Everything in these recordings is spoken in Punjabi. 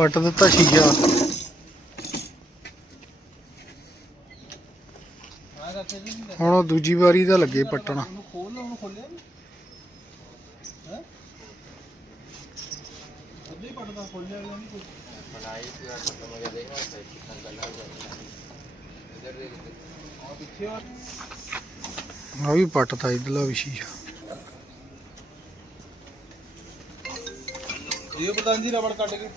ਪੱਟ ਦਿੱਤਾ ਸ਼ੀਸ਼ਾ। ਹੁਣ ਦੂਜੀ ਵਾਰੀ ਦਾ ਲੱਗੇ ਪੱਟਣਾ। ਆ ਵੀ ਪੱਟਦਾ ਇਧਰਲਾ ਵੀ ਸ਼ੀਸ਼ਾ। ਇਹ ਪ੍ਰਧਾਨ ਜੀ ਰਬੜ ਕੱਟ ਕੇ।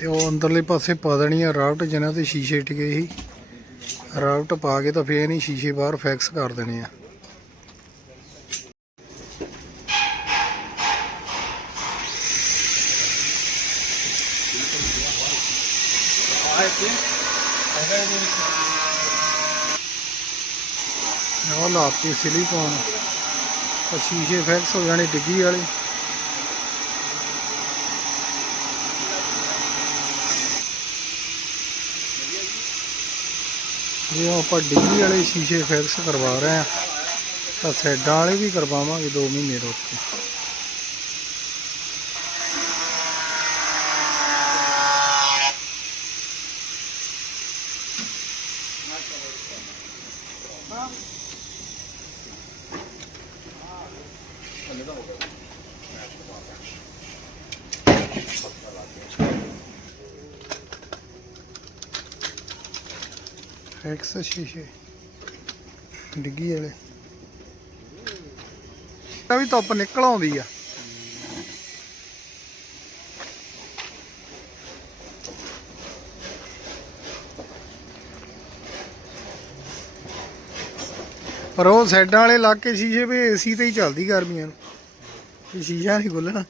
ਤੇ ਉਹ ਅੰਦਰਲੇ ਪਾਸੇ ਪਾ ਦੇਣੀ ਆ ਰਾਵਟ ਜਿਹਨਾਂ ਤੇ ਸ਼ੀਸ਼ੇ ਟਿਕੇ ਸੀ। ਰਾਵਟ ਪਾ ਕੇ ਤਾਂ ਫੇਰ ਨਹੀਂ ਸ਼ੀਸ਼ੇ ਬਾਹਰ ਫਿਕਸ ਕਰ ਦੇਣੇ ਆ। ਆ ਇੱਥੇ ਉਹ ਲਾਤੀ ਸਿਲੀਕੋਨ ਸ਼ੀਸ਼ੇ ਫਿਕਸ ਹੋ ਜਾਣੇ ਡਿੱਗੀ ਵਾਲੇ। ਜੇ ਆਪਾਂ ਡਿੱਗੀ ਵਾਲੇ ਸ਼ੀਸ਼ੇ ਫਿਕਸ ਕਰਵਾ ਰਹੇ ਆ ਤਾਂ ਸਾਈਡਾਂ ਵਾਲੇ ਵੀ ਕਰਵਾਵਾਂਗੇ 2 ਮਹੀਨੇ ਰੁਕ ਕੇ। ਫਿਕਸ ਸ਼ੀਸ਼ੇ ਡਿੱਗੀ ਵਾਲੇ। ਤਾਂ ਵੀ ਧੁੱਪ ਨਿਕਲ ਆਉਂਦੀ ਆ। ਪਰ ਉਹ ਸਾਈਡਾਂ ਵਾਲੇ ਲਾ ਕੇ ਸ਼ੀਸ਼ੇ ਵੀ ਏਸੀ ਤੇ ਹੀ ਚੱਲਦੀ ਗਰਮੀਆਂ ਨੂੰ। ਇਹ ਸ਼ੀਸ਼ਾ ਨਹੀਂ ਖੁੱਲਣਾ।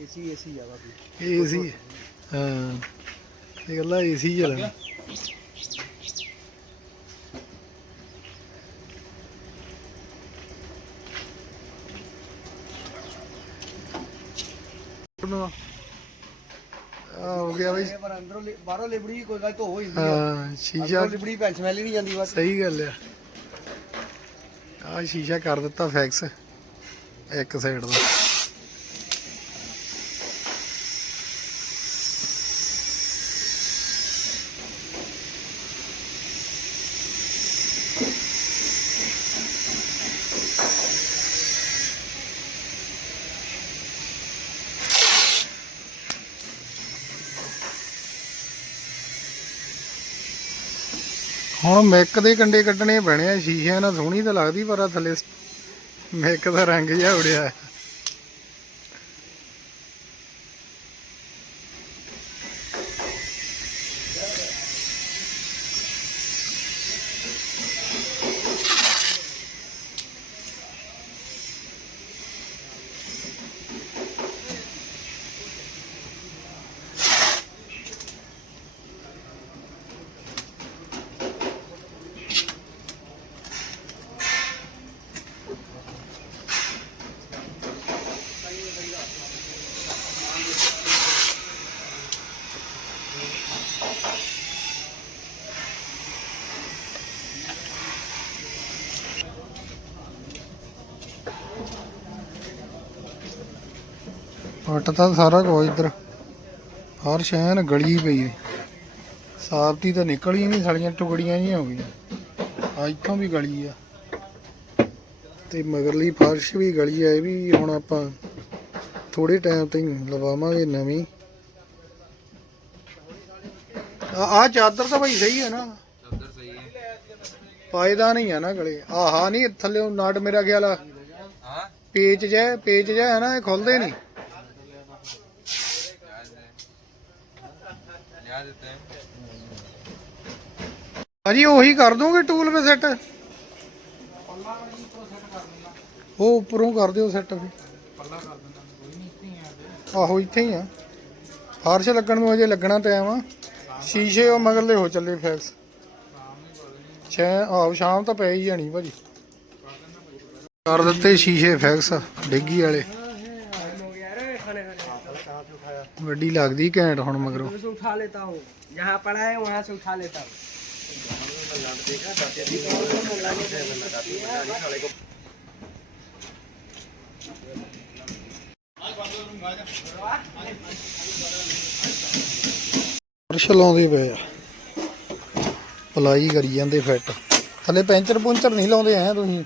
ਏਸੀ ਏਸੀ ਜ਼ਿਆਦਾ ਵੀ ਏਸੀ ਹਾਂ। ਇਹ ਗੱਲਾਂ ਏਸੀ ਚੱਲਣਾ ਆ ਹੋ ਗਿਆ ਬਈ। ਪਰ ਅੰਦਰੋਂ ਲਿ- ਬਾਹਰੋਂ ਲਿਬੜੀ ਕੋਈ ਗੱਲ ਧੋ ਹੋ ਜਾਂਦੀ ਆ। ਹਾਂ ਸ਼ੀਸ਼ਾ ਅੰਦਰੋਂ ਲਿਬੜੀ ਪੈਨ ਸਮੈਲ ਹੀ ਨਹੀਂ ਜਾਂਦੀ ਬਸ। ਸਹੀ ਗੱਲ ਆ। ਆ ਸ਼ੀਸ਼ਾ ਕਰ ਦਿੱਤਾ ਫੈਕਸ ਇੱਕ ਸਾਈਡ ਦਾ। ਹੁਣ ਮਿੱਕ ਦੇ ਕੰਡੇ ਕੱਢਣੇ ਪੈਣੇ ਆ, ਸ਼ੀਸ਼ਿਆਂ ਨਾਲ ਸੋਹਣੀ ਤਾਂ ਲੱਗਦੀ ਪਰ ਥੱਲੇ ਮਿੱਕ ਦਾ ਰੰਗ ਜਿਹਾ ਉੜਿਆ। ਪੱਟ ਤਾਂ ਸਾਰਾ ਕੁਝ ਇੱਧਰ। ਹਰ ਸ਼ੈ ਨਾ ਗਲੀ ਪਈ ਹੈ ਸਾਫਤੀ ਤਾਂ ਨਿਕਲ ਹੀ ਨਹੀਂ ਸਾਲੀਆਂ ਟੁਕੜੀਆਂ ਨਹੀਂ ਹੋ ਗਈਆਂ। ਆ ਇੱਥੋਂ ਵੀ ਗਲੀ ਆ। ਤੇ ਮਗਰਲੀ ਫਰਸ਼ ਵੀ ਗਲੀ ਆ ਇਹ ਵੀ ਹੁਣ ਆਪਾਂ ਥੋੜੇ ਟਾਈਮ ਤੱਕ ਲਵਾਵਾਂਗੇ ਨਵੀਂ। ਆ ਚਾਦਰ ਤਾਂ ਭਾਈ ਸਹੀ ਹੈ ਨਾ। ਚਾਦਰ ਸਹੀ ਹੈ ਪਾਇਦਾ ਨਹੀਂ ਹੈ ਨਾ ਗਲੇ। ਆਹਾ ਨਹੀਂ ਥੱਲੇ ਨਾਟ ਮੇਰਾ ਖਿਆਲ ਆ। ਪੇਚ ਜੈ ਪੇਚ ਜੈ ਹੈ ਨਾ ਇਹ ਖੁੱਲਦੇ ਨਹੀਂ ਭਾਜੀ ਉਹੀ ਕਰ ਦੋਗੇ ਟੂਲ ਵਿੱਚ ਸੈੱਟ ਉਹ ਉੱਪਰੋਂ ਕਰ ਦਿਓ ਸੈੱਟ ਫਿਰ ਪੱਲਾ ਕਰ ਦਿੰਦਾ ਕੋਈ ਨਹੀਂ ਇੱਥੇ ਹੀ ਲੱਗਣ ਨੂੰ ਅਜੇ ਲੱਗਣਾ ਟਾਈਮ ਆ। ਸ਼ੀਸ਼ੇ ਉਹ ਮਗਰਲੇ ਹੋ ਚੱਲੇ ਫੈਕਸ ਛੇ ਆਹ, ਸ਼ਾਮ ਤਾਂ ਪੈ ਜਾਣੀ ਭਾਜੀ। ਕਰ ਦਿੱਤੇ ਸ਼ੀਸ਼ੇ ਫੈਕਸ ਡਿੱਗੀ ਵਾਲੇ। ਗੱਡੀ ਲੱਗਦੀ ਘੈਂਟ ਹੁਣ ਮਗਰੋਂ। ਉਠਾ ਲੇਤਾ ਹੂੰ ਜਹਾਂ ਪੜਾ ਵਹਾਂ ਸੇ ਉਠਾ ਲੇਤਾ हूँ ਫਰਸ਼ ਪਏ ਆ। ਪਲਾਈ ਕਰੀ ਜਾਂਦੇ ਫਿੱਟ। ਥੱਲੇ ਪੈਂਚਰ ਪੁੰਚਰ ਨਹੀਂ ਲਾਉਂਦੇ ਐ ਤੁਸੀਂ।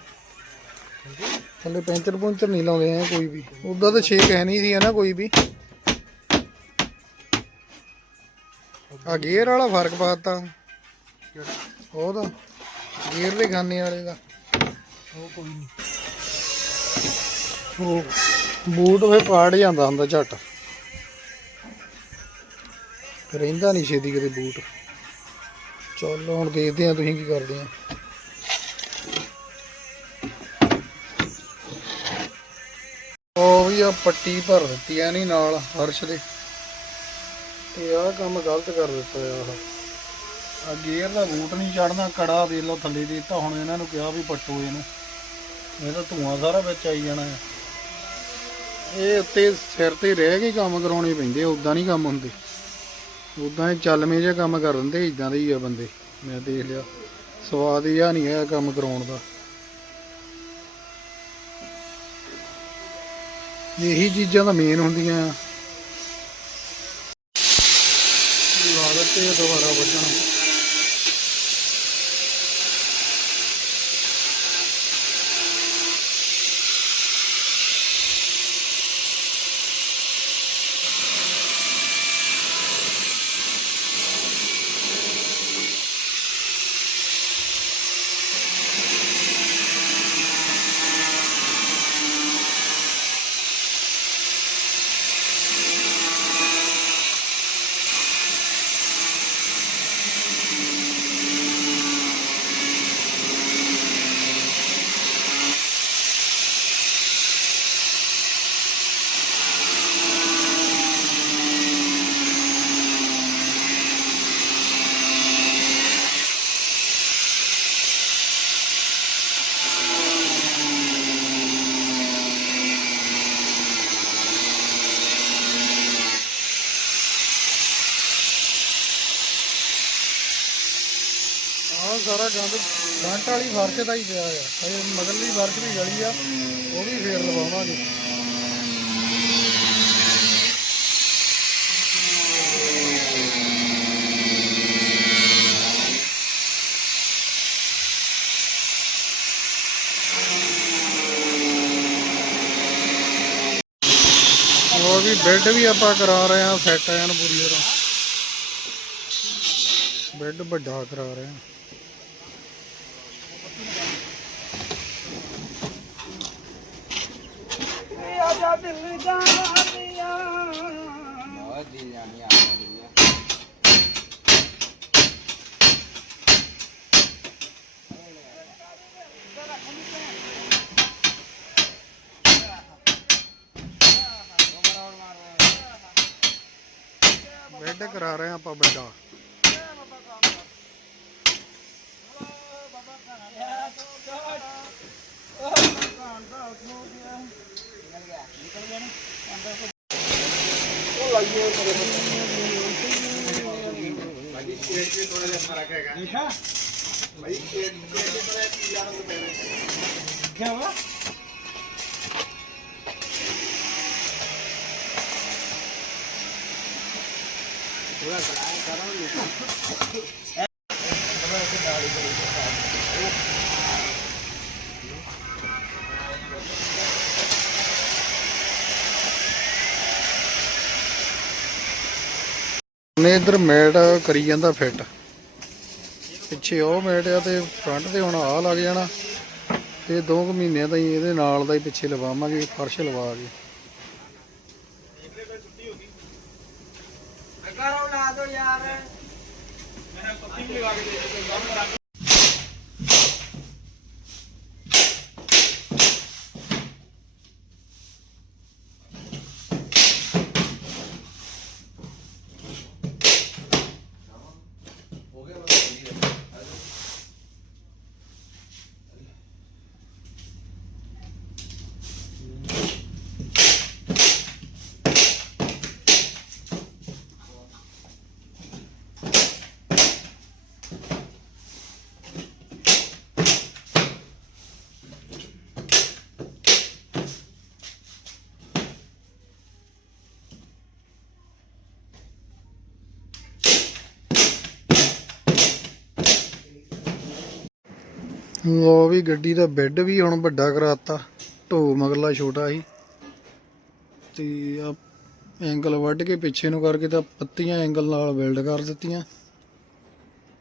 ਥੱਲੇ ਪੈਂਚਰ ਪੁੰਚਰ ਨਹੀਂ ਲਾਉਂਦੇ ਐ ਕੋਈ ਵੀ। ਉਦਾਂ ਤਾਂ ਛੇਕ ਹੈ ਨਹੀਂ ਸੀ ਨਾ ਕੋਈ ਵੀ। ਆ ਗੇਅਰ ਵਾਲਾ ਫ਼ਰਕ ਪਾਤਾ। ਉਹਦਾ ਗੇਅਰ ਦੇ ਖਾਨੇ ਵਾਲੇ ਦਾ। ਉਹ ਕੋਈ ਨਹੀਂ ਉਹ ਬੂਟ ਫੇ ਪਾੜ ਜਾਂਦਾ ਹੁੰਦਾ ਝੱਟ। ਰਹਿੰਦਾ ਨਹੀਂ ਛੇਤੀ ਕਿਤੇ ਬੂਟ। ਚਲੋ ਹੁਣ ਦੇਖਦੇ ਆ ਤੁਸੀਂ ਕੀ ਕਰਦੇ ਆ ਉਹ ਵੀ ਆ ਪੱਟੀ ਭਰ ਦਿੱਤੀ ਐ ਨਹੀਂ ਨਾਲ ਹਰਸ਼ ਦੇ। ਤੇ ਆਹ ਕੰਮ ਗਲਤ ਕਰ ਦਿੱਤਾ ਆ ਆ ਗੇਅਰ ਦਾ ਬੂਟ ਨਹੀਂ ਚੜਨਾ ਕੜਾ ਦੇ ਲਓ ਥੱਲੇ ਦੇ ਦਿੱਤਾ ਹੁਣ ਇਹਨਾਂ ਨੂੰ ਕਿਹਾ ਵੀ ਪੱਟੋ ਇਹਨੂੰ। ਇਹ ਤਾਂ ਧੂਆਂ ਸਾਰਾ ਵਿੱਚ ਆਈ ਜਾਣਾ ਹੈ। ਇਹ ਉੱਤੇ ਸਿਰ ਤੇ ਰਹਿ ਕੇ ਕੰਮ ਕਰਾਉਣੇ ਪੈਂਦੇ ਉਦਾਂ ਨਹੀਂ ਕੰਮ ਹੁੰਦੇ। ਉਦਾਂ ਇਹ ਚੱਲਵੇਂ ਜਿਹਾ ਕੰਮ ਕਰ ਦਿੰਦੇ ਇਦਾਂ ਦੇ ਹੀ ਆ ਬੰਦੇ। ਮੈਂ ਦੇਖ ਲਿਆ, ਸਵਾਦ ਹੀ ਆ ਨਹੀਂ ਹੈ ਕੰਮ ਕਰਾਉਣ ਦਾ। ਇਹੀ ਚੀਜ਼ਾਂ ਤਾਂ ਮੇਨ ਹੁੰਦੀਆਂ ਆ। ਲਾ ਦਿੱਤੇ ਦੁਬਾਰਾ ਵੱਢਣ ਆਹ ਸਾਰਾ ਗੰਦ ਫਰੰਟ ਵਾਲੀ ਫਰਸ਼ ਦਾ ਹੀ ਪਿਆ ਆ ਹਜੇ ਮਗਰਲੀ ਫਰਸ਼ ਵੀ ਗਲੀ ਆ, ਉਹ ਵੀ ਫੇਰ ਲਵਾਵਾਂਗੇ। ਉਹ ਵੀ ਬੈੱਡ ਵੀ ਆਪਾਂ ਕਰਾ ਰਹੇ ਆ ਸੈੱਟ ਐਨ ਪੂਰੀ ਤਰ੍ਹਾਂ। ਬੈੱਡ ਵੱਡਾ ਕਰਾ ਰਹੇ ਆ ਬੈੱਡ ਕਰਾ ਰਹੇ ਆ ਆਪਾਂ ਵੱਡਾ क्या हुआ ਨੇ ਇਧਰ ਮੈਟ ਕਰੀ ਜਾਂਦਾ ਫਿੱਟ। ਪਿੱਛੇ ਉਹ ਮੈਟ ਆ ਤੇ ਫਰੰਟ ਤੇ ਹੁਣ ਆਹ ਲੱਗ ਜਾਣਾ। ਤੇ 2 ਕੁ ਮਹੀਨਿਆਂ ਤਾਂ ਹੀ ਇਹਦੇ ਨਾਲ ਦਾ ਹੀ ਪਿੱਛੇ ਲਵਾਵਾਂਗੇ, ਫਰਸ਼ ਲਵਾ ਕੇ ਦੋ ਯਾਰ। ਲੋ ਵੀ ਗੱਡੀ ਦਾ ਬੈੱਡ ਵੀ ਹੁਣ ਵੱਡਾ ਕਰਾਤਾ ਢੋ ਮਗਲਾ ਛੋਟਾ ਸੀ। ਤੇ ਆ ਐਂਗਲ ਵੱਢ ਕੇ ਪਿੱਛੇ ਨੂੰ ਕਰਕੇ ਤਾਂ ਪੱਤੀਆਂ ਐਂਗਲ ਨਾਲ ਬਿਲਡ ਕਰ ਦਿੱਤੀਆਂ।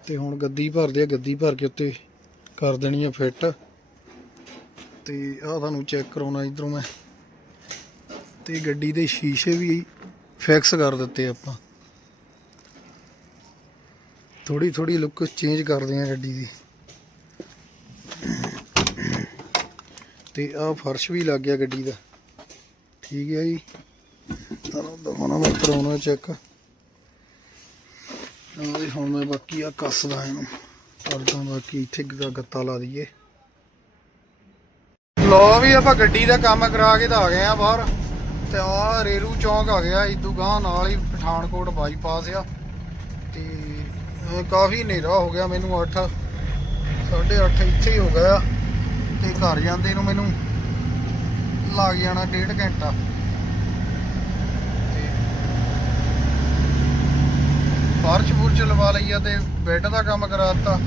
ਤੇ ਹੁਣ ਗੱਦੀ ਭਰਦੇ ਆ, ਗੱਦੀ ਭਰ ਕੇ ਉੱਤੇ ਕਰ ਦੇਣੀ ਆ ਫਿੱਟ ਤੇ ਆ ਤੁਹਾਨੂੰ ਚੈੱਕ ਕਰਾਉਣਾ ਇਧਰੋਂ ਮੈਂ। ਤੇ ਗੱਡੀ ਦੇ ਸ਼ੀਸ਼ੇ ਵੀ ਫਿਕਸ ਕਰ ਦਿੱਤੇ ਆਪਾਂ। ਥੋੜੀ ਥੋੜੀ ਲੁੱਕ ਚੇਂਜ ਕਰਦੇ ਆ ਗੱਡੀ ਦੀ। ਤੇ ਆ ਫਰਸ਼ ਵੀ ਲੱਗ ਗਿਆ ਗੱਡੀ ਦਾ। ਠੀਕ ਹੈ ਜੀ। ਤੁਹਾਨੂੰ ਦਿਖਾਉਣਾ ਮੈਂ ਕਰਾਉਣਾ ਚੈੱਕ। ਨਾਲੇ ਹੁਣ ਮੈਂ ਬਾਕੀ ਆ ਕੱਸਦਾ ਇਹਨੂੰ। ਕਰਦਾ ਬਾਕੀ ਇੱਥੇ ਗੱਤਾ ਲਾ ਦਈਏ। ਲੋ ਵੀ ਆਪਾਂ ਗੱਡੀ ਦਾ ਕੰਮ ਕਰਾ ਕੇ ਤਾਂ ਆ ਗਏ ਆ ਬਾਹਰ। ਤੇ ਆ ਰੇਰੂ ਚੌਂਕ ਆ ਗਿਆ ਇਦੂ ਗਾਂ ਨਾਲ ਹੀ ਪਠਾਨਕੋਟ ਬਾਈਪਾਸ ਆ। ਤੇ ਕਾਫੀ ਹਨੇਰਾ ਹੋ ਗਿਆ ਮੈਨੂੰ 8 8:30 ਇੱਥੇ ਹੀ ਹੋ ਗਿਆ। ਤੇ ਘਰ ਜਾਂਦੇ ਨੂੰ ਮੈਨੂੰ ਲੱਗ ਜਾਣਾ ਡੇਢ ਘੰਟਾ। ਤੇ ਫਰਸ਼ ਫੁਰਸ਼ ਲਵਾ ਲਈ ਆ ਤੇ ਬੈੱਡ ਦਾ ਕੰਮ ਕਰਾਤਾ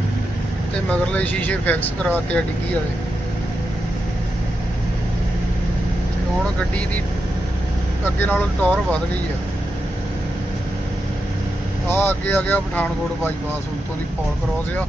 ਤੇ ਮਗਰਲੇ ਸ਼ੀਸ਼ੇ ਫਿਕਸ ਕਰਾਤੇ ਆ ਡਿੱਗੀ ਵਾਲੇ। ਤੇ ਹੁਣ ਗੱਡੀ ਦੀ ਅੱਗੇ ਨਾਲੋਂ ਟੌਰ ਵੱਧ ਗਈ ਆ। ਆ ਅੱਗੇ ਆ ਗਿਆ ਪਠਾਨਕੋਟ ਬਾਈਪਾਸ ਉੱਤੋਂ ਦੀ ਪੌਲ ਕ੍ਰੋਸ ਆ।